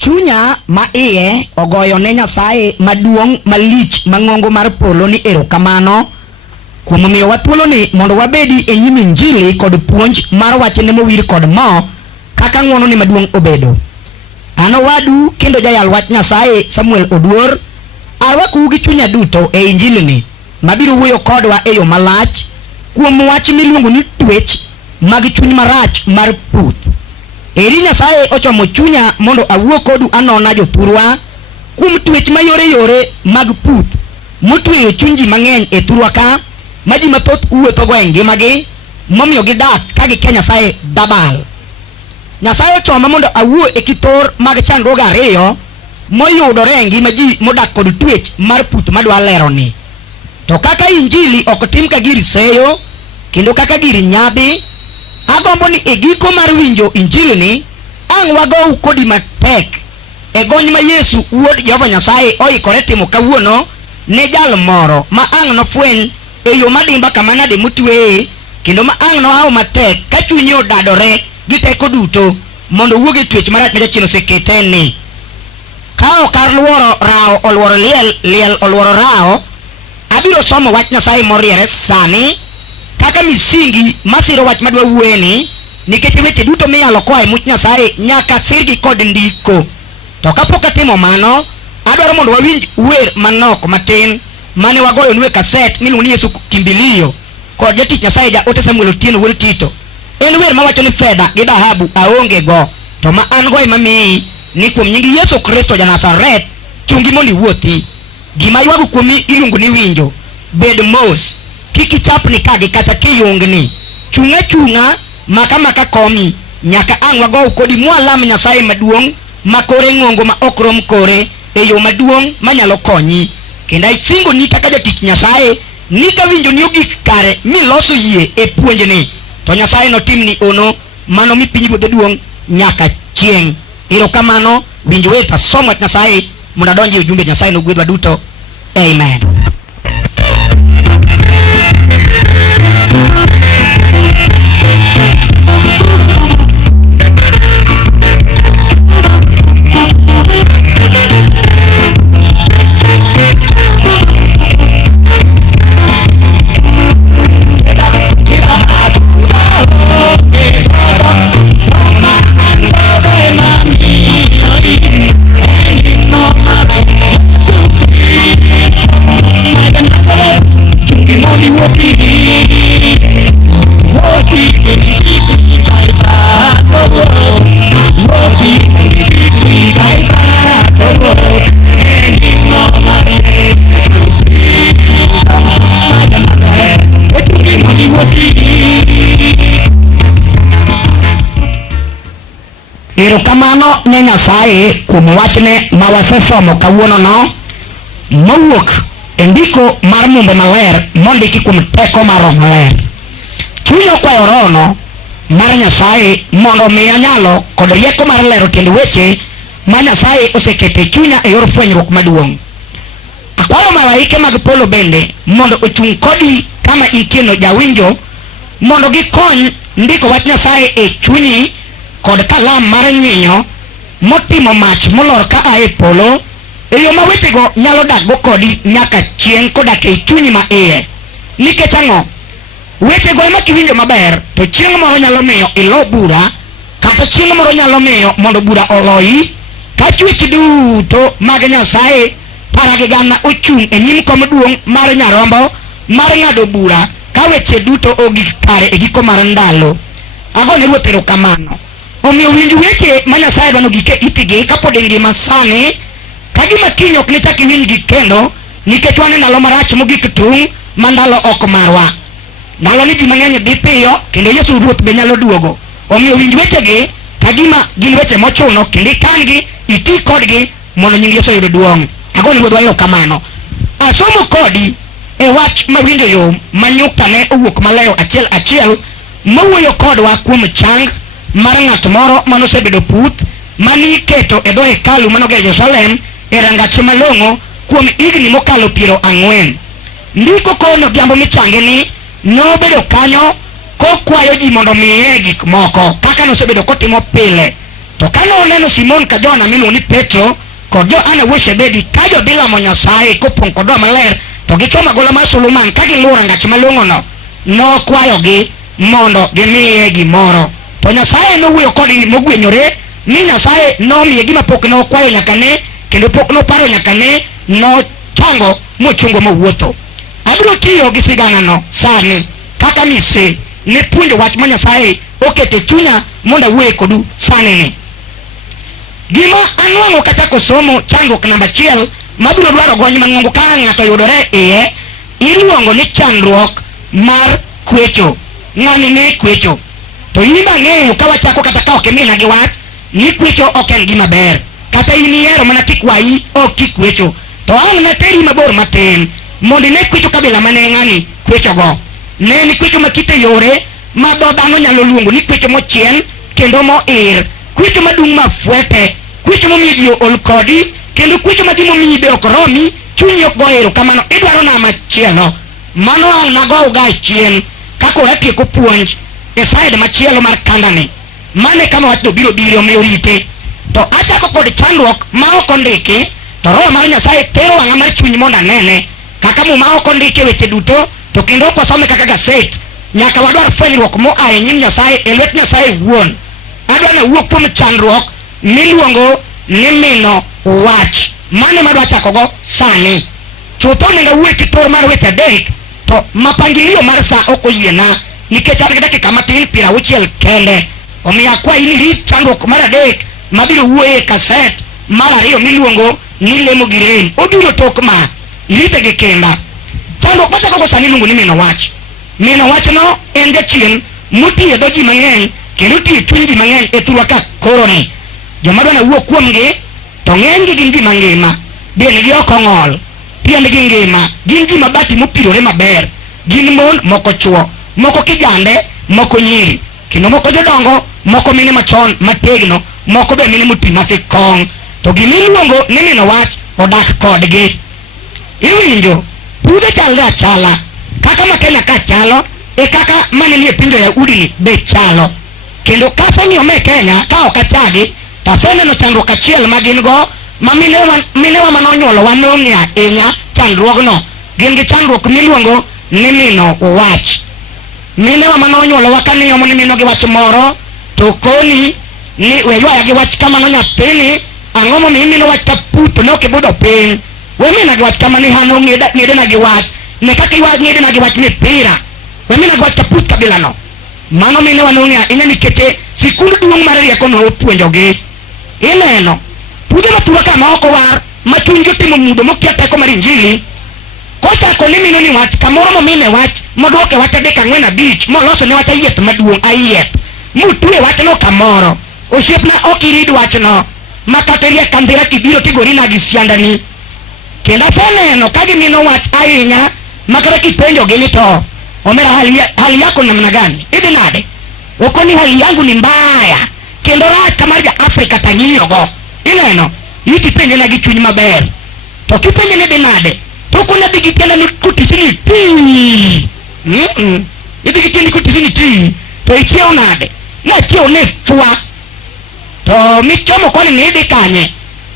Chunya ma iye ogoyo ne Nyasaye maduong' malich mang'ongo mar polo ni erokamano kuom miyowa thuolo ni mondo wabedi e nyim Injili kod puonj mar wachne mowir kod mo kaka ng'wono ni maduong' obedo. An owadu kendo jayal wach Nyasaye Samuel Oduor arwakou gi chunya duto e Injili ni mabiro wuoyo kodwa e yo malach kuom wach miluongo ni twech mag chuny marach mar puth. Eri Nyasaye ochomo chunya mondo awuo kodu anona jothurwa kuom twech mayore mag puth motweyo chuny ji mang'eny e thurwa ka ma ji mathoth wuothogo e ngimagi momiyo gidak ka gikia Nyasaye dabal. Nyasaye ochoma mondo awuo e kithor mag chandruoge ariyo moyudore e ngima ji modak kod twech mar puth madwa lero ni. To kaka Injili ok tim ka gir seyo kendo kaka gir nyadhi, agombo ni e giko mar winjo Injili ni ang' wagou kodi matek e gony ma Yesu wuod Jehova Nyasaye oikore timo kawuono ne jal moro ma ang' nofweny e yo madimba kama nade motweye kendo ma ang' nohaw matek ka chunye odadore gi teko duto mondo wuog e twech marach ma jachien osekete ni. Ka okar luoro rao oluoro liel oluoro rao, abiro somo wach Nyasaye moriere sani kaka misingi masiro wach madwa wuoyeni nikech weche duto minyalo koa e much Nyasaye nyaka sirgi kod ndiko. To kapok atimo mano, adwaro mondo wawinj wer manok matin mane wagoyo nwe kaset miluongo ni Yesu Kimbilio kod jatich Nyasaye ja ote Samuel Otieno wuod Tito. En wer mawacho ni fedha gi dhahabu aonge go, to ma an go ema miyi ni kuom nying Yesu Kristo ja Nazaret chungi mondo iwuothi. Gima ywago kuomi iluongo ni winjo. Bed mos, kik ichapni kagi kata kiyungni. Chunga maka komi nyaka ang' wagow kodi mwalam Nyasaye maduong' makore ng'ongo ma ok rom kore e yo maduong' manyalo konyi. Kendo isingo ni kaka jatich Nyasaye ni ka winjo ni ogik kare miloso yie e puonjni, to Nyasaye notim ni ono mano mi piny budho duong' nyaka chieng'. Erokamano, winjo weta somo wach Nyasaye mondo adonji e ujumbe Nyasaye nogwedhwa duto. Amen. Erokamano ne Nyasaye kuom wachne ma wasesomo kawuono no mowuok e ndiko mar mumbe maler mondiki kuom teko mar Roho Maler. Chunya okwayo roho mar Nyasaye mondo mi anyalo kod rieko mar lero tiend weche ma Nyasaye osekete chunya e yor fwenyruok maduong'. Akwayo malaike mag polo bende mondo ochung' kodi kama intieno jawinjo mondo gikony ndiko wach Nyasaye e chunyi kod kalam mar nyinyo motimo mach molor ka ae polo e yo ma wechego nyalo dakgo kodi nyaka chieng' kodak e chunyi ma iye. Nikech ang'o? Wechego ema kiwinjo maber to chieng' moro nyalo miyo ilo bura, kata chieng' moro nyalo miyo mondo bura oloyi ka chwechi duto mag Nyasaye paragigana ochung' e nyim kom duong' mar Nyarombo mar ng'ado bura ka weche duto ogik kare e giko mar ndalo. Agone Ruoth erokamano. Omiyo winj weche ma Nyasaye dwano gike itigi kapod ngima sani ka gima kiny ok nichak iwinjgi kendo nikech wan e ndalo marach mogik tung' ma ndalo ok marwa. Ndalo ni ji mang'eny dhi piyo kendo Yesu Ruoth be nyalo duogo. Omiyo winj wechegi ka gima gin weche mochuno kendo ikan-gi iti kodgi mondo nying Yesu oyud duong'. Agone Ruodhwa erokamano. Asomo kodi e wach mawinjo yo ma nyukta ne owuok maleyo achiel mawuoyo kodwa kuom chang mar ng'at moro manosebedo puth maniketo e dho hekalu manogero Jerusalem e rangache malong'o kuom higni mokalo 40. Ndiko kono odhiambo michange ni nobedo kanyo kokwayo ji mondo miye gik moko kaka nosebedo kotimo pile to kane oneno Simon ka Jona miluongo ni Petro kod Johana wuod Zebedi ka jodhi lamo Nyasaye kopong' kod maler to gichomo agola mar Solomon ka giluwo rangach malong'ono, nokwayogi mondo gimiye gimoro. To Nyasaye nowuoyo kodgi mogwenyore ni Nyasaye nomiye gima pok nokwayo nyaka ne, kendo pok noparo nyaka ne, nochango mochungo mowuotho. Abiro tiyo gi sigana sani kaka mise ne puonjo wach ma Nyasaye okete chunya mondo awuoye kodu sani ni. Gima anwang'o kachako somo chandruok namba 1 mabiro dwaro gony mang'ongo ka ng'ato yudore iye, iluongo ni chandruok mar kwecho. Ng'ani ni kwecho. To in bang'eyo ka wachako kata ka ok imina gi wach ni kwecho ok en gima ber. Kata in ihero mana kikwayi ok kikwecho. To ang' nateri mabor matin mondo ine kwecho kabila mane ng'ani kwecho go. Ne ni kwecho makite yore ma dho dhano nyalo luongo ni kwecho mochien kendo moir, kwecho madung' mafuete, kwecho momiyo ji ol kodi, kendo kwecho ma gimo miyi be ok romi, chunyi ok go erokamano, idwaro na machielo. Mano ang' nago ga chien kako atieko puonj e side machielo mar kandani. Mane kama wach do biro omiyo rite. To achako kod chandruok ma ok ondiki, to Roho mar Nyasaye tero wang'a mar chuny mondo anene kaka muma ok ondiki weche duto, to kendo ok wasome kaka gaset. Nyaka wadwar fwenyruok moa e nyim Nyasaye, e lwet Nyasaye wuon. Adwa na wuok kuom chandruok miluongo ni mino wach. Mane madwa chako go sani. Chutho onego awuo kitor mar weche adek, to mapangilio mar sa ok oyiena nikech an gi dakika matin 60 kende. Omiyo akwayi ni rit chandruok mar adek mabiro wuoye e kaset mar 2 miluongo ni lemo gi rem. Obiro tok ma irite gi kinda. Chandruok machako go sani iluongo ni mino wach. Mino wach no en jachien motiyo dho ji mang'eny kendo tiyo chuny ji mang'eny e thurwa ka koro ni. Joma dwa na wuok kuomgi to ng'enygi gin ji mangima, dendgi ok ong'ol, piendgi ngima, gin ji mabati mopirore maber, gin mon moko chuo, moko kijande moko nyiri, kendo moko jodongo, moko mine machon mategno, moko be mine moti masikong'. To gimiluongo ni mino wach odak kodgi. Iwinjo pudhe chalre achala kaka ma Kenya ka chalo e kaka mane nie pinje ya Yahudi be chalo. Kendo kaseng'iyo me Kenya ka ok achagi, taseneno chandruok achiel ma gin go ma minewa manonyuolowa nong'e ahinya chandruogno. Gin gi chandruok miluongo ni mino wach. Minewa manonyuolowa ka niomo ni mino gi wach moro to koni ni we ywaya gi wach kamano nyathini, ang'o momiyo imino wach ka puto ne ok ibudho piny. We mina gi wach kama ni hano ng'edena gi wach ne kaka ng'edena gi wach mipira. We mina gi wach ka put kabila no. Mano minewa nong'e ahinya nikech sikund duong' mar rieko no opuonjogi. Ineno pudhe mathura ka ma ok owar ma chuny jotimo mudho mokia teko mar injili, kochako ni mino ni wach kamoro momine wach moduoke wach 3-4-5 moloso ne wach ayieth maduong' ayieth mutwe wach no kamoro. Osiepna ok irid wach no makata riek kandhira kibiro tigori na gi siandani. Kendo aseneno ka gimino wach ahinya makata kipenjogi ni to omera hali yako namna gani, idhi nade, okoni hali yangu ni mbaya kendo rach kamar ja Afrika tang'iyogo. Ineno ikipenje na gi chuny maber, to kipenje ni dhi nade to kuna dhi gi tienda ni kutisini ti idhi gi tiendi kutisini ti to ichiew nade na chiew ne fwa to michomo koni ni idhi kanye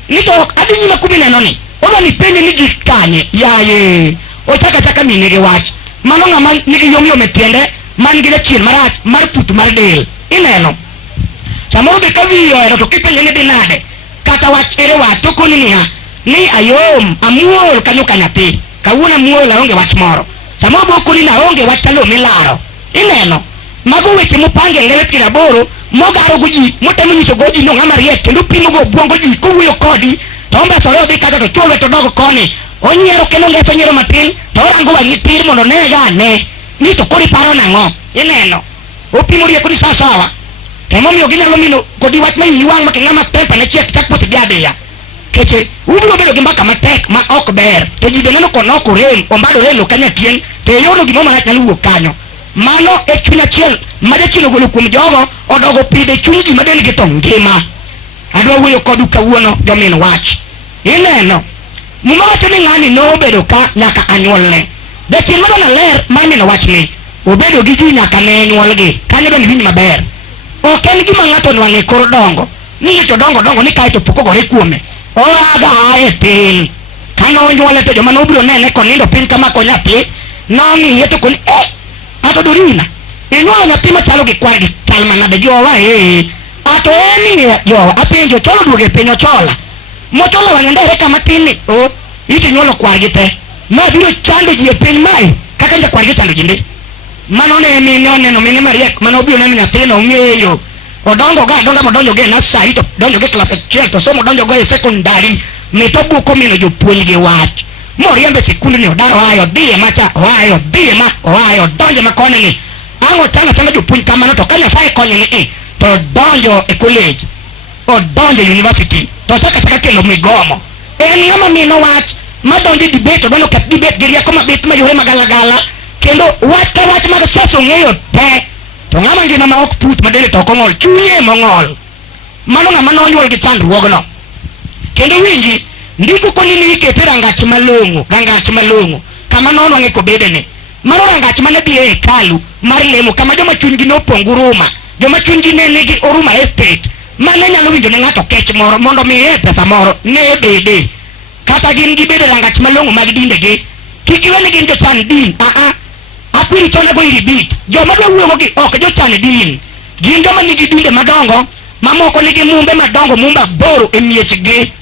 ni to adhi nyima kumineno ni odwa ni penje ni gi kanye yaye ochaka mine gi wach. Mano ng'ama nigi yomyom e tiende man gi jachien marach mar put mar del. Ineno samoro be ka wiyi ohero to kipenje ni dhi nade kata wach ere wach to koni niya ni ayom amuol kanyo ka nyathi kawuono amuol aonge wach moro. Samoro be koni naonge wach talo milaro. Ineno mago weche mopange lewe 80 mogaro go ji motemo nyiso go ji no ng'ama riek kendo pimo go buongo ji kowuoyo kodi to ombe sore odhi kata to chuowe to dogo koni onyiero kendo ngeso nyiero matin to orango wang'i tir mondo nega ane ni to kodi paro nang'o. Ineno opimo rieko ni sawasawa emomiyo ginyalo mino kodi wach ma iwang' ma ng'ama tempa ne chiek chak puti gadia keche ubiro bedo gi mbaka matek ma ok ber to ji bende nok orem ombado relo kanya tieng' to yodo gimo marach nyalo wuok kanyo. Mano e chuny achiel ma jachien ogolo kuom jogo odogo pidhe chuny ji ma dendgi to ngima. Adwa wuoyo kodu kawuono jomin wach. Ineno muma wacho ni ng'ani nobedo ka nyaka anyuolne. Jachien madona ler mar mino wach ni obedo gi ji nyaka ne nyuolgi kanyo bende winj maber. Ok en gima ng'ato nwang'e kor dongo ni jodongo dongo ni kae to poko gore kuome oaga ae piny kano nyuole to joma nobiro nene konindo piny kama ko nyathi nong'iye to koni ato Dorina inyuolo nyathi machalo gi kwar gi chal manade jowa ato eni jowa apenjo cholo duoge piny ochola mochola wanyandere kama tini iti nyuolo kwar gi te ma biro chando ji e piny mai kaka nja kwar gi chando jinde mano ne mine oneno mine mariek mano obiro neno nyathino ong'eyo odongo ga donga modonjo ge nasari to donjo ge class 1 to somo donjo ge secondary mito buko mino jopuonj gi wach moriembe sikund ni odaro ayo diye macha oayo diye ma oayo donjo makone ni ango tanga jopuonj kamano to kanya sai konye ni to donjo e college o donjo university to saka kelo migomo en ngama mino wach madonjo debate donjo kat debate gi rieko mabit mayore magalagala kendo wach ka wach mag seso ng'eyo te to ng'ama ngima ma ok puth madele to ok ong'ol chunye mong'ol mano ng'ama nonyuol gi chandruogno kendo winji ndiko koni ni ikete rangach malong'o kama nono ng'eko bedene mano rangach mane dhi e hekalu mar lemo kama joma chunygi nopong' guruma joma chunygi ne nigi oruma estate mane nyalo winjo ne ng'ato kech moro mondo miye pesa moro ne bede kata gin gibede rangach malong'o mag dindegi kik iwe ni gin jochan din apiri chonego iri bit joma dwa wuogo gi ok jochan din gin joma nigi dinde madongo mamoko nigi mumbe madongo mumba boro e miechgi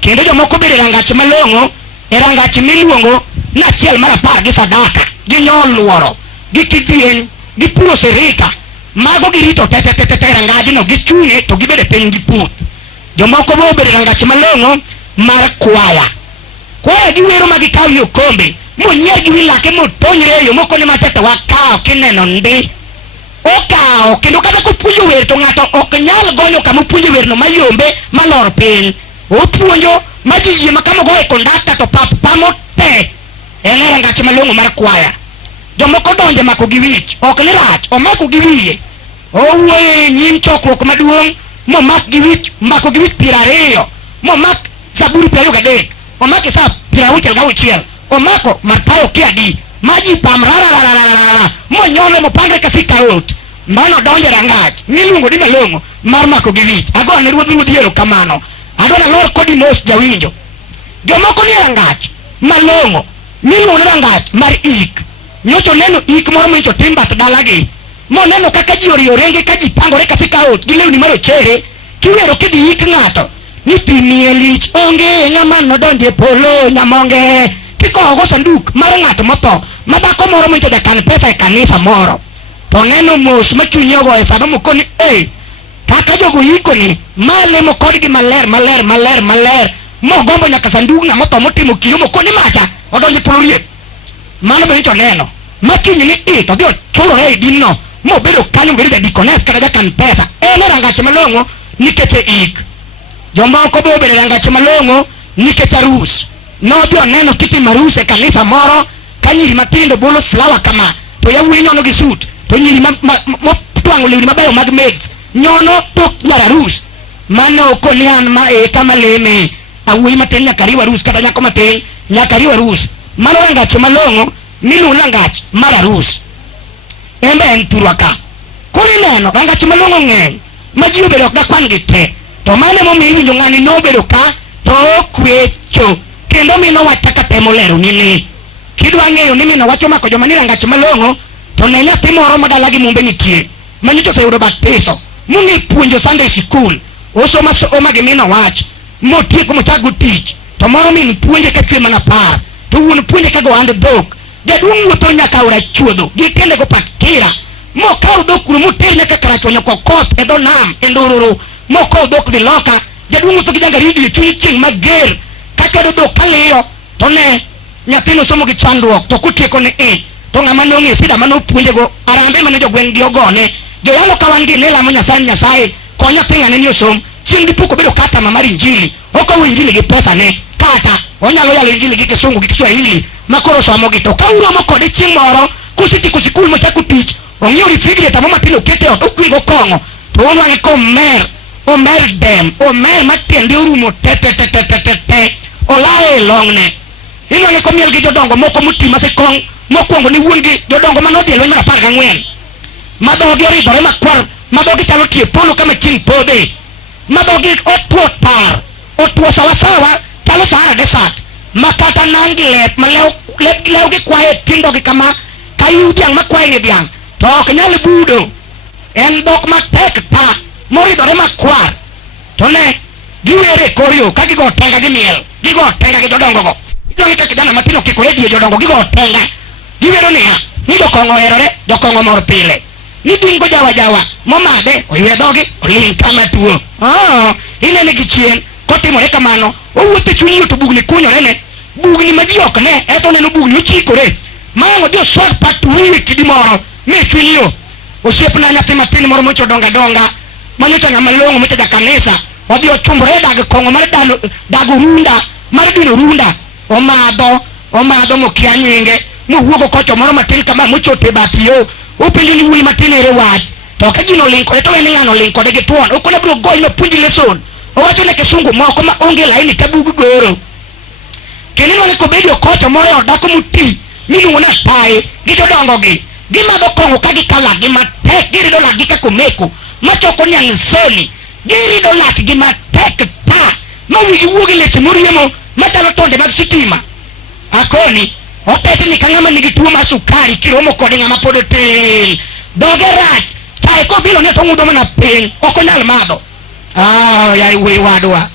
kendo jomoko bede rangach malong'o e rangach miluongo nachiel mar 10 gi sadaka gi nyol luoro gi kidieny gi puro serika mago girito te rangajno gi chunye to gibede piny gi puth jomoko bo bede rangach malong'o mar kwaya giwero ma gikaw yo kombe monyier gi wilake motonyre yo moko ne matete wakao kineno ndi okao kendo kata kopuonjo wer to ng'ato ok nyal gonyo kama opuonjo werno mayombe malor piny opuonjo majiyie makamogo e kondakta to pamo te en rangach malong'o mar kwaya jomoko donje mako gi wich ok ni rach omako gi wiye owuoyo nyim chokruok maduong' momak gi wich mako gi wich 20 momak Zaburi 23 omake saa 66 omako Mathayo kiadi maji pamrara monyone mopangre kasika out mano donje rangach miluongo di malong'o mar mako gi wich agone ruodh yero kamano adona lor kodi mos jawinjo jomoko ni rangach malong'o miluongo rangach mar ik nyoto neno ik moro mincho timbat dalagi moneno kaka ji oriorenge ka ji pangore kasika out gi lewni marochere kiwero kidi ik ng'ato ni pimie lich onge ng'ama nodonje polo nyamonge kikogo sanduk mar ng'ato motho madhako moro mincho jakan pesa e kanisa moro to neno mos machunye ogo e sano mokoni kaka jogo ikoni malemo kodgi maler mogombo nyaka sanduk ng'ama tho motimo kiyo mokoni macha odonje polo riek mano be to neno makinyi ni to dhi ochulore e dinno mobedo kanyo bedo jadikones kata jakan pesa en rangach malong'o nikech ik jomoko be obedo rangach malong'o nikech arus nodhi oneno kitimo arus e kanisa moro ka nyiri matindo bolo flower kama to yawuoyi nyono gi sut to nyiri motwang'o lewni mabeyo mag maids nyono tok mar arus mane okoni an ma kama leme awuoyi matin nyaka riw arus kata nyako matin nyaka riw arus mano rangach malong'o miluongo rangach mar arus embe en thurwa ka koro ineno rangach malong'o ng'eny ma ji obedo ok dakwan gi te to mane momiyo iwinjo ng'ani nobedo ka to okwecho kendo mino wach kaka temo lero nini kidwa ng'eyo ni mino wach omako joma ni rangach malong'o to ne nyathi moro madala gi mumbe nitie manyicho oseyudo batiso mong'e puonjo Sunday school osoma gi mino wach motieko mochago tich to moro min puonje ka chwe mana par to wuon puonje ka go hand dhok jaduong' wuotho nyaka aora chuodho gi kende go pakira mokaw dhok kuno moter nyaka karachuonyo kokoth e dho nam e ndururu mokaw dhok dhi loka jaduong' wuotho gi jangaridi e chuny chieng' mager kakwedo dhok kaliyo to ne nyathino somo gi chandruok to kotieko ni to ng'ama nong'e sida manopuonjego arambe mane jogweng' gi ogone joyalo ka wan gi ne lamo Nyasaye konya nyathi ng'ane ni osom chieng' dipoko bedo katama mar injili okowo injili gi pesa ne kata onyalo yalo injili gi kisungu gi Kiswahili makoro somo gi to ka uromo kode chieng' moro kusetieko sikul mochako tich ong'iewo refrigerator mo matin okete ot okwingo kong'o to onwang'e omer dem omer matiende orumo te olawe e long'ne inwang'e komiel gi jodongo moko moti masikong' mokwongo ni wuon gi jodongo manodhi e lweny mar 14 ma dhogi oridhore makwar ma dhogi chalo tie polo kama chieng' podhe madogi otuo tar, otuo sawa chalo Sahara Desert, makata nangi lep maleo gi kwae tindo gi kama kayu diang makwae ni diang to ok nyal budo en dok matek ta moridore makwar to ne giwere korio ka gigo tenga gi miel gigo tenga gi jodongo go gigo ka kijana matino kikore die jodongo gigo tenga giwero niya ni jokongo erore jokongo mor pile ni dingo jawa momade oywe dogi oling kama tuo inene gi chien kotimore kamano owuotho chunyi to bugni kunyore ne bugni majiok ne eto neno bugni ochikore mango dio swag patuwi kidimoro me chunyo osiepna nyathi matin moro mocho donga manyocha ngama longo mocha da kanisa odhi ochumbore dag kongo mar dag runda mar dino runda omadho mokia nyinge mowuogo kocho moro matin kama mochote batio opinjo ni wuoyi matin ere wach to ka gino linko to en ngano linko de tuon okona bro goy no puonji lesson owacho ne kisungu moko ma onge laini tabugu goro kenino ne ko bedo kocho moro dako muti miluongo na pae gi jodongo gi gimadho kongo ka gikala gi matek girido lak gi kako meko machoko niang' soni girido lak gi matek ta mawigi wuogi leche moriemo machalo tonde mag sitima akoni opete ni kang'ama nigi tuo mar sukari kiromo kode ng'ama pod otin doge rach chae kobilo ne to ng'udho mana piny ok onyal madho yai wuoyi wadwa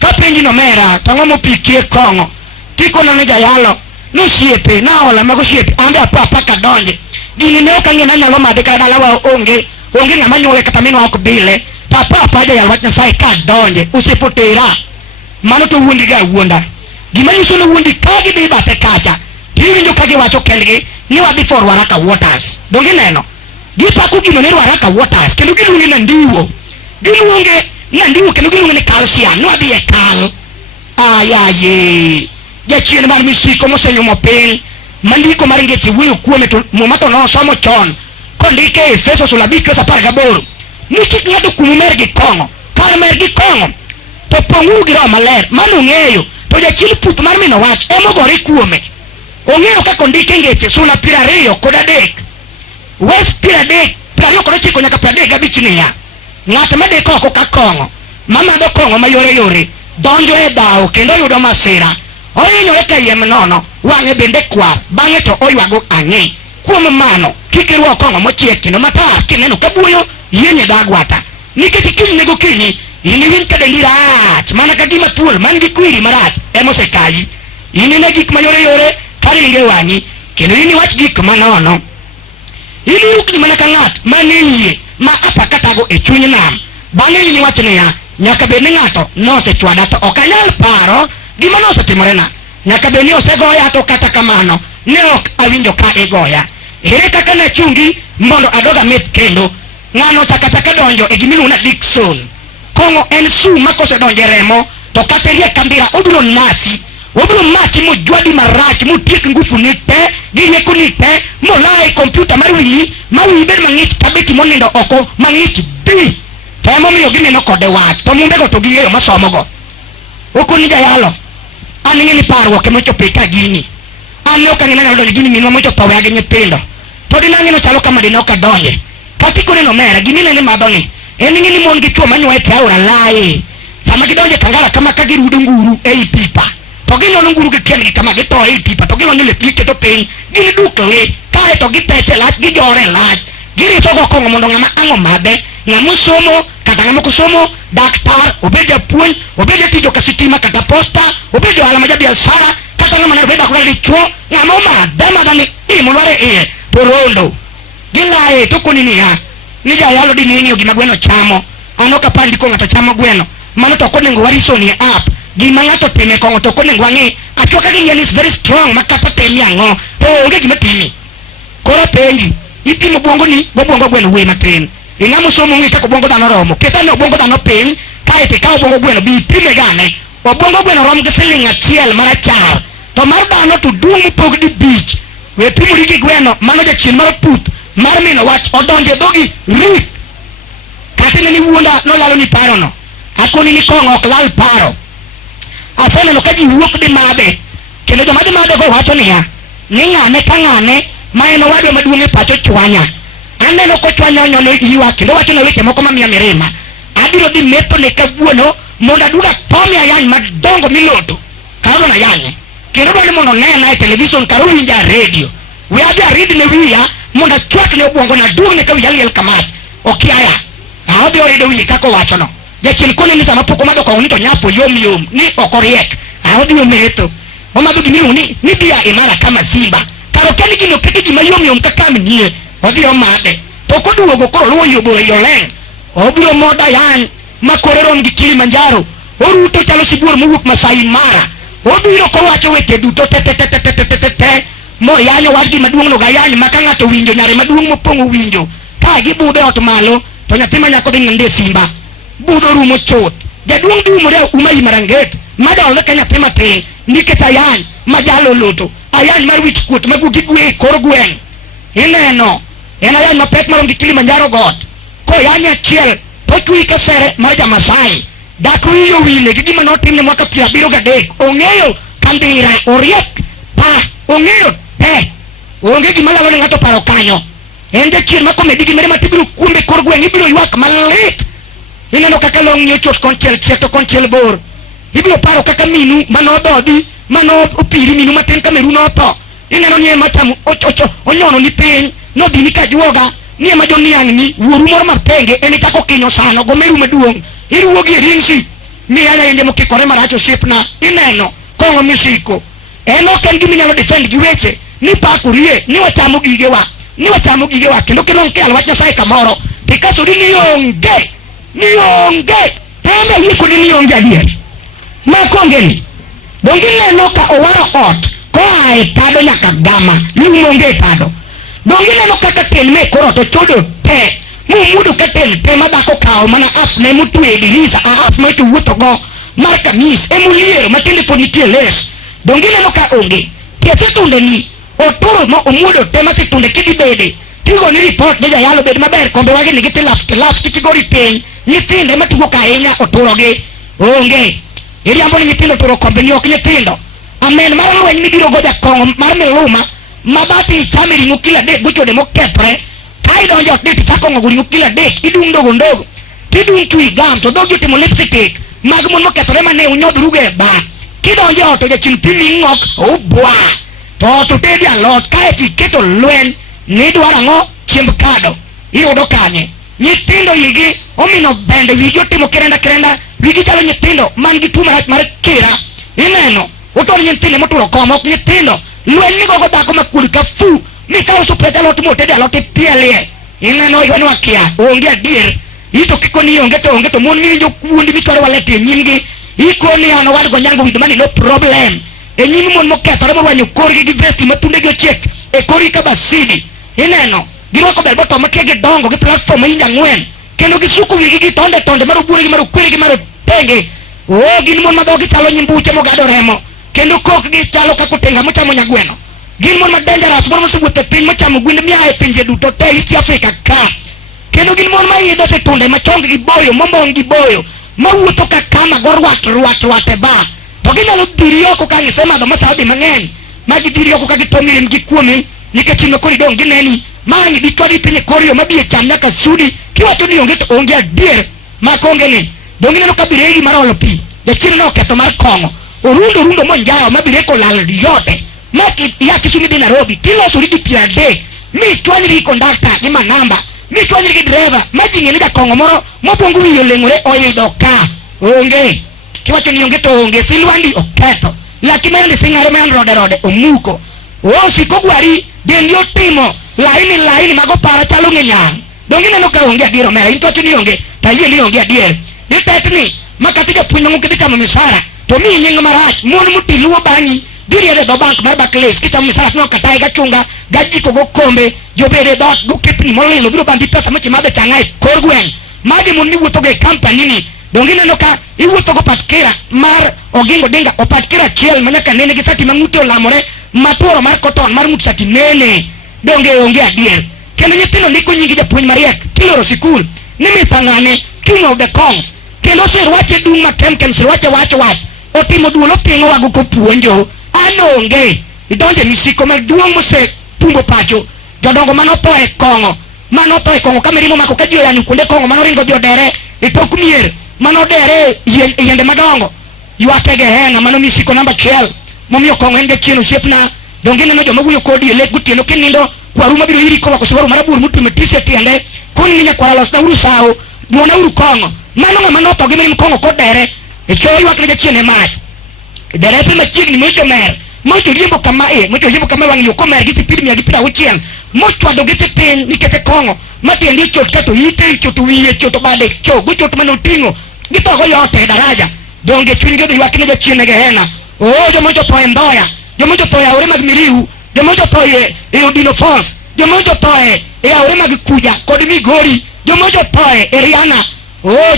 ka penji nomera tang'o mopikie kong'o tikono ne jayalo nosiepe naola mago siepe ambe apapa kadonje gini ne ok ang'e nanyalo madhe kata dalawa onge ng'ama nyuole kata minwa ok bile papa jayal wach Nyasaye kadonje osepotera mano to wuondi ga wuonda gima nyiso ne wuondi ka gidhi bathe kacha tiwinjo ka giwacho kendgi ni wadhi for Ruaraka Waters donge neno gipako gino ne Ruaraka Waters kendo giluonge Nandiwo kendo giluonge ni calcium ni wadhi e kal ayaye jachien mar misiko mosenyumo piny mandiko mar ngeche wuoyo kuome to muma to nosomo chon kondike Efeso 5:18 ni kik ng'ato kumu mer gi kong'o kar mer gi kong'o to pong'uru gi Roho Maler mano ng'eyo to jachien puth mar mino wach emogore kuome ong'eyo kaka ondike ngeche Sula 23 Wes 29 nyaka 35 niya ng'at madeko oko ka kong'o mamadho kong'o mayore donjo e dhawo kendo yudo masira ohinyore ka yiem nono wang'e bende kwar bang'e to oywago ang'e kuom mano kik irwak kong'o mochiek kendo matar kineno ka buoyo yienye dagwata nikech kiny nego kinyi iniwinj ka dendi rach mana ka gima thuol man gi kwiri marach emosekayi inine gik mayore karinge wang'i kendo iniwach gik manono iniukni mana ka ng'at mane yie ma apakatago e chuny nam bang'e iniwach niya nyaka bed ni ng'ato nosechwada to ok anyal paro gima nosetimorena nyaka bed ni osegoya to kata kamano ne ok awinjo ka igoya ere kaka nachungi mondo adoga mit kendo ng'ano chakachaka donjo e gimiluongo na Dickson kong'o en sum ma kosedonje remo to kata rie kambira obiro nasi obiro maki mojwadi marach motiek ngufu ni te gi rieko ni te molai kompyuta mar wiyi ma wiyi bed mang'ich ka beti monindo oko mang'ich di to emomiyo gineno kode wach to mumbego to ging'eyo masomogo okoni jayalo an ng'e ni parruok emochope ka gini an ne ok ang'e nanyalo donjo gini minwa mochopo weya gi nyithindo to dinang'eno chalo kama dinok adonje katikone nomera giminene madhoni en ng'e ni mon gi chuo manyuae te aora laye sama gidonje Tangara kama ka girudo nguru ei pipa to gilono nguru gi kendgi kama gitoe ei pipa to gilono lepgi keto piny gini dukle kae to gipeche lach gijore lach giritogo kong'o mondo ng'ama ang'o madhe ng'amosomo kata ng'amokosomo daktar obed japuonj obed jatijo ka sitima kata posta obed johala ma jabiashara kata ng'ama ne obed akora dichuo ng'ama omadhe madhani imolware iye to rondo gilaye to koni niya ni jayalo di ng'eyo gima gweno chamo ano ka pandi ko ng'ato chamo gweno mano to konego wariso ni app gima ng'ato time kong'o to konego wang'e achoka gi yien is very strong makata temi ang'o to onge gima timi koro penji ipimo bwongo ni bwongo gweno we matin ing'amo somo ng'e kaka bwongo dhano romo ketane obwongo dhano piny kae te kawo bwongo gweno bi pime gane obwongo gweno rom gi siling' 1 marachar to mar dhano to dung' mopog di bich we pimori gi gweno mano jachien mar puth mar mino wach odonje dhogi rik katine ni wuonda nolalo ni parono akoni ni kong'o ok lal paro aseneno ka ji wuok di madhe kendo joma di madhe go wacho niya ni ng'ane ka ng'ane ma en owadwa maduong' e pacho chwanya aneno kochwanyo nyone iwa kendo wacho na weche moko mamiya mirima abiro dhi metho ne kawuono mondo aduoga tome ayany madongo miloto karo na yanye kendo dwani mondo nena e television karo winja radio we adhi arid ne wiya mondo achwak ne obwongo na duog ne ka wiya liel kamach okiaya aodhi orido wiye kako wacho no jachien kone ni sama poko madho kong ni to nyapo yom ni okoriek aodhi ometho omadho gimiluongo ni bia imara kama simba karo kani gino kete gima yom kaka mnie odhi omade to koduogo koro luwo yobo e yoleng obiro moda yan makore rom gi Kilimanjaro oruto chalo sibuor mowuok Masai Mara obiro kowacho weche duto te mo yanyo wadgi maduong' no gayany maka ng'ato winjo nyare maduong' mopong'o winjo ka gibude ot malo to nyathi ma nyako dhi ng'ende simba budho rumo chot jaduong' dhi umore uma Imaranget madole ka nyathi matin nikech ayany majalo loto ayany mar wich kuot magugi gwe kor gweng' ineno en ayany mapek marom gi Kilimanjaro got ko yany achiel to chwi kesere mar Jamasai dak wiyo wile gi gima notimne mwaka 73 ong'eyo kandira oriek pa ong'eyo te onge gima lalo ne ng'ato paro kanyo en jachien makomedi gimere matibiro kuombe kor gweng' ibiro ywak malit ineno kaka long nyechot konchiel chieto konchiel bor ibiro paro kaka minu manododhi manopiri minu matin kameru notho ineno ni ema chamo onyono ni piny nodhi ni kajuoga ni ema joniang' ni wuoru moro mapenge eni kako kinyo sano gomeru maduong' iruwogi e ringsi miyanya yende mokikore marach osiepna ineno kong'o misiko en ok en giminyalo defend gi weche ni pakurie ni wachamo gigewa kendo kelong ke alwach Nyasaye kamoro tikasori ni onge pembe yiko ni onge adier makonge ni dongi neno ka owaro ot ko ae tado nyaka gama ni onge tado dongi neno kaka kelme koro to chodo te mumudu katel te madako kao mana ap ne mutu e dirisa ap ma tu wuto go mar kamis emuliero matende ponitie les dongi neno ka onge tiete tunde ni oturo mo omudo te mati tunde kidi bede tigo ni report ne yalo bed maber kombe wage ni gite laf kitigori pen nyitinde matugo ka enya oturo ge onge iriambo ni nyitindo turo kombe ni ok nyitindo amen mar lweny mibiro go jakong'o mar miluma mabati chamiri ngukila de gucho de mokethre kai donjo de tichako ng'oguri ngukila de idung ndogo tidung tui gam to dogi timo lipstick mag mon mokethre mane unyodhruge ba kidonjo to jachim pimi ng'ok obwa to tedi alot kae tiketo lwen ni dwara ng'o chiemb kado iyudo kanye nyithindo yigi omino bende wigi otimo kerenda wigi chalo nyithindo man gi tuo marach mar kira ineno otor nyithindo moturo komo ok nyithindo lwen ni gogo dhako makul ka fu mikawo supet alot motedi alot ipielie ineno iwani wakia onge adier ito kiko ni onge to mon miwinjo kuondi mitwaro walete nyimgi iko ni ano wadgo nyango with money no problem e nyimi mon mokethore morwanyo korgi gi vesti mathundegi ochiek e korgi ka basidi ineno girwako bel boto makiege dongo gi platform inja ng'wen kendo gisuko wigi gi tonde maro buone gi maro kwere gi maro penge gin mon madhogi chalo nyimbuche mogado remo kendo kok gi chalo kako tenga mochamo nyagweno gin mon madangerous mon mosewuotho e piny mochamo gwende miae pinje duto te East Africa ka kendo gin mon maidho te tunde machong gi boyo mombong gi boyo mawuotho ka kama go rwat e ba to ginyalo dhiri oko ka gisemadho masaodhi mang'eny ma gidhiri oko ka gitomirim gi kuomi nikech ino kori dong gineni manyi ditwadi pinye korio mabie cham nyaka sudi kiwacho ni onge to onge adier makonge ni dongi neno ka biregi marolo pi jachien no ketho mar kong'o orundo monjao mabire ko lal yote maki ya Kisumu di Nairobi kiloso rigi 30 mi chwanyri kondakta ni manamba mi chwanyri driver majinge ni jakong'o moro mobongo wiyo leng'ore oyudo ka onge kiwacho ni onge to onge silwandi oketho lakini ndi singare men rode omuko siko gwari dendi otimo laini mago para chalo ng'enyang dongi neno ka onge adier omera intocho ni onge ta yie ni onge adier itetni makati japuonj mang'o kidhi chamo misara to mi nying marach mon mutiluwo bang'i diriere do bank mar Barclays kichamo misara no katae gachunga gajiko go kombe jobede dot go kipni molilo biro bandi pesa mochimadhe chang'ae kor gweng' magi mon miwuotho go e company ni dongi neno ka iwuotho go patkira mar Oginga Odinga opatkira chiel manyaka nene gi sati mang'ute olamore matuoro mar koton mar ng'ut sati nene donge onge adier kendo nyithindo ndiko nyingi japuonj mariek kiloro sikul ni mipang'ane king of the kongs kendo sirwache dung makem sirwache wach otimo duolo ping'o wago kopuonjo anonge idonje misiko maduong' mose tumbo pacho jodongo manotho e kong'o kamirimo mako ka ji oyanyo kuonde kong'o manoringo dhi odere itok mier manodere yende madongo ywake Gehena mano misiko namba 1 momiyo kong'o en jachien osiepna donge neno joma wuoyo kodi e lek gotieno kinindo kwaru mabiro iri kowa kosubaru marabur mutime tise tiende koni ninya kwara losna uru sao duona uru kong'o mano ng'ama notho gi minim kong'o kodere e choo ywak ne jachien e mach derepe machiegni mocho mer mocho riembo kama wang' yo komer gi sipid 160 mochwado gi piny nikech kong'o matiende chot kato ite chot wiye chot bade choo gochot manoting'o githogo yote e daraja donge chuny gi ywak ne jachien e Gehena jomocho tho e Ndhoya jomocho tho e aore mag Miriu jomocho tho e Odino Falls jomocho tho e aore mag Kuja kod Migori jomocho tho e Riana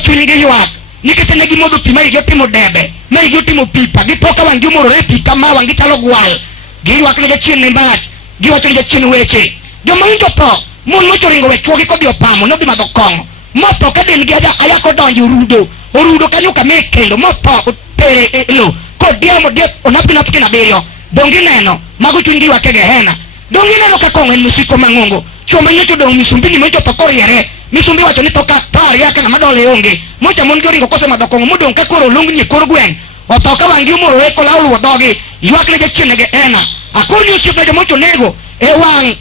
chuny gi ywak nikech ne gimodho pi ma igi otimo debe ma igi otimo pipa githo ka wang' gi omorore e pi kama wang' gichalo gwal giywak ne jachien ne mach giwacho ne jachien weche jomoinjo tho mon mocho ringo we chuogi kodhi opamo nodhi madho kong'o motho ka dendgi ayako donjo orudo kanyo kame kendo motho otere e lo kodiemo diep onapinap kina biriyo dongi neno mago chuny gi ywak e Gehena dongi neno ka kong'o en musiko mang'ongo chuo manyocho dong' misumbini mocho tho koriere misumbi wacho ni toka tariaka ng'ama dole onge mocha mon gi oringo kose madho kong'o modong' ka koro olungni e kor gweng' otho ka wang' gi omorore kola oluwo dhogi ywak ne jachien e Gehena akoni osiepna jomocho nego e wang'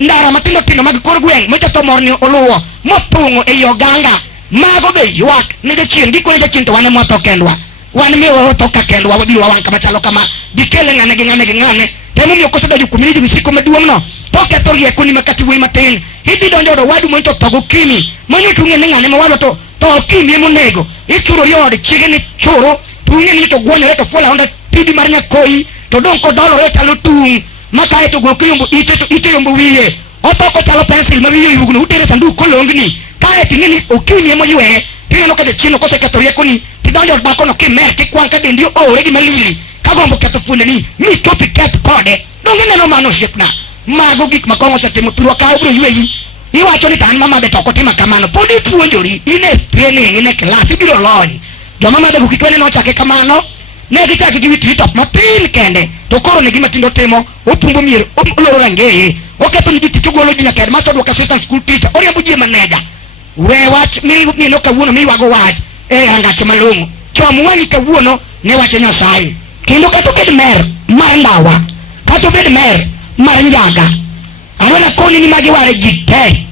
ndara matindo tindo mag kor gweng' mocha tho morni oluwo mothung'o e oganga mago be ywak ne jachien gikone jachien to wan ema watho kendwa wan miyo watho ka kendwa wabiro wawang' kama chalo kama dikele ng'ane gi ng'ane temomiyo kosedonjo kuom ni misiko maduong'no to ketho riekoni makati wuoyi matin idhi donjo od owadu monto tho gokinyi mano tung'e ni ng'ane mawadwa to okinyi emonego ichuro yod chiege ni churo tung'e ni to gwonyore to fuala onda pidi mar nyakoyi to dong' kodolore talo tung' makae to gokinyi ite yombo wiye otho kochalo pensil ma wiye yugno utere sanduk kolongni kae ting'e ni okinyi emoyweye tineno ka jachien koseketho riekoni tidonjo od dhakono kimer kikwang' ka dendi oore gi malili kagombo ketho fuondeni michopi keth kode donge neno mano osiepna mago gik ma kong'o osetimo thurwa ka obiro yweyi iwacho ni to an mamadhe to ok otima kamano pod ipuonjori in e training in e klas ibiro lony joma madhego kik wene nochake kamano ne gichake gi witri top matin kende to koro ne gima tindo timo opumbo mier oloro rangeye oketho ni jitich ogolo ji nyaka headmaster odwoka assistant school teacher oriembo ji manager we wach mino kawuono miywago wach e angache malong'o chom wang'i kawuono ne wache Nyasaye kendo kata obed mer mar Ndawa kata obed mer mar Njaga awena koni ni magi ware ji te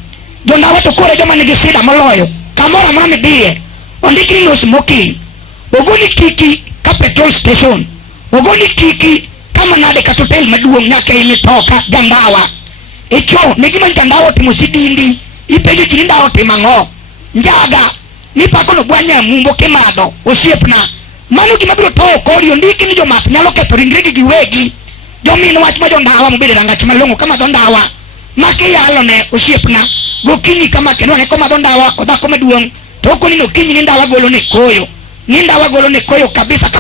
Jondawa to kore joma nigi sida moloyo kamoro amora midhiye ondikni no smoking ogoni kiki ka petrol station ogoni kiki kama nade kata hotel maduong' nyaka imetoka Jandawa echo negima Jandawa timo sidindi ipenjo ji ni Ndawa timo ang'o Njaga nipako no gwanya mumbo kimadho osiepna mano gima biro towo kodi ondiki ni jomath nyalo ketho ringregi giwegi jomin wach ma Jondawa mobede rangach malong'o kama Ndawa makiyalo ne osiepna gokinyi kama kendo ne koma Ndawa odhako maduong' to okoni no kinyi ni Ndawa golo ne koyo kabisa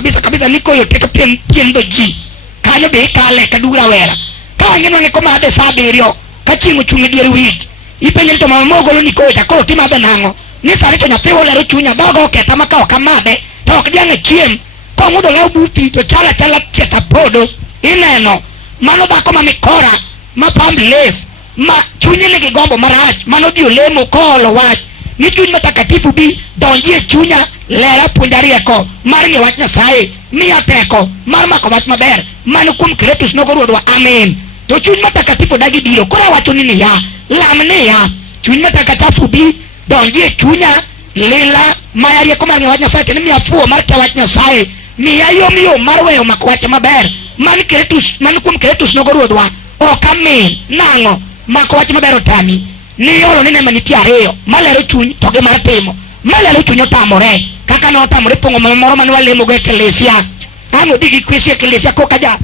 ni koyo teto piem do ji kanyo be ikale kadugra wera kanyo ne koma de saa 7 ka chieng' ochung' e dier wich ipenjo to mama golo ni koyo koro timadhe nang'o ni sani to nyathi olero chunya dhogo oketha ma ka ok amadhe to ok diang' chiem komudho law buti to chala chieta podo ineno mano dhako ma mikora ma pambles ma chunye nigi gombo marach mano dhi olemo koolo wach ni chuny matakatifu bi donji e chunya lera puonja rieko mar ng'e wach Nyasaye miya teko mar mako wach maber mano kuom Kretus nogo ruodhwa amen to chuny matakatifu dagi biro koro wacho ni niya lamne ya chuny matakatifu bi donji e chunya lila maya rieko mar ng'e wach Nyasaye tene miya fuo mar ke wach Nyasaye miya yom mar weyo mako wach maber man kuom Kretus nogo ruodhwa ok amen nang'o mako wach maber otami ni yolo ni nema nitie ariyo malero chuny to gi mar timo malero chuny otamore kaka no otamore pongo moro mane walemo go e klesia ano digi kwesi e klesia koka ja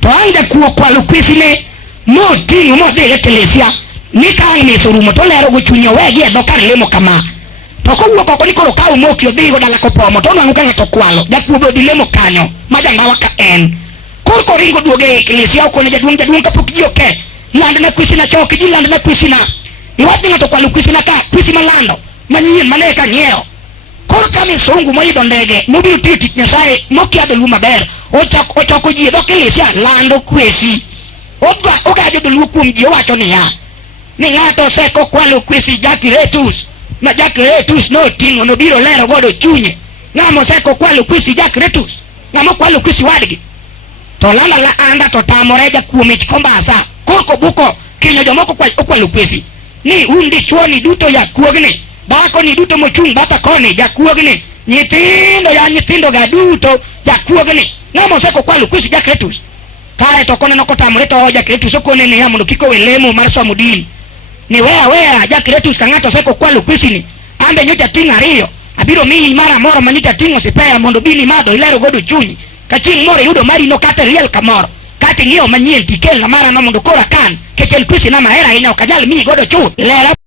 to anja kuo kwalo kwesi ne no tingo mo de e klesia ni ka ni sorumo to lero go chuny owegi e dokar lemo kama to ko wuok oko ni koro ka umoki odhi go dala kopomo to nwang'u ka ng'ato kwalo jakuo be odhi lemo kanyo ma Jandawa ka en koro ringo duoge e klesia okone jaduong' kapok ji oke land na kwisi na choki ji land na kwisi na iwati ng'ato kwalo kwisi na ka kwisi malando manyien mane ka ng'iewo koro ka misungu moidho ndege mobiro tiyo tich Nyasaye mokia dholuo maber ochoko ji e dho klesia lando kwesi ogajo dholuo kuom ji owacho niya ni ng'ato oseko kwalo kwesi Jaki Retus ma Jackretus no tingo no biro lero godo chunye ngamo seko kwalo kwisi Jackretus ngamo kwalo kwisi wadgi to lala la anda to tamore jakuome kombasa korko buko kinyo jomoko kwalo kwisi ni undi chuoni duto ya kuogne bako ni duto mochung bata kone jakuogne nyithindo ga duto jakuogne ngamo seko kwalo kwisi Jackretus kae to kone noko tamore to Jackretus okone ne yamondo kiko welemo mar somo dini ni wea Jackretus kangato seko kwalo kwisi ni ambe nyocha tinga riyo abiro mii mara moro manyocha tingo sipea mondo bini mado ilero godo chunyi kaching moro yudo mari no kate riel kamoro kate ng'iyo manyien tikel na mara no mondo kora kan kechel kwisi na mahera hinya okajal mii godo chun lera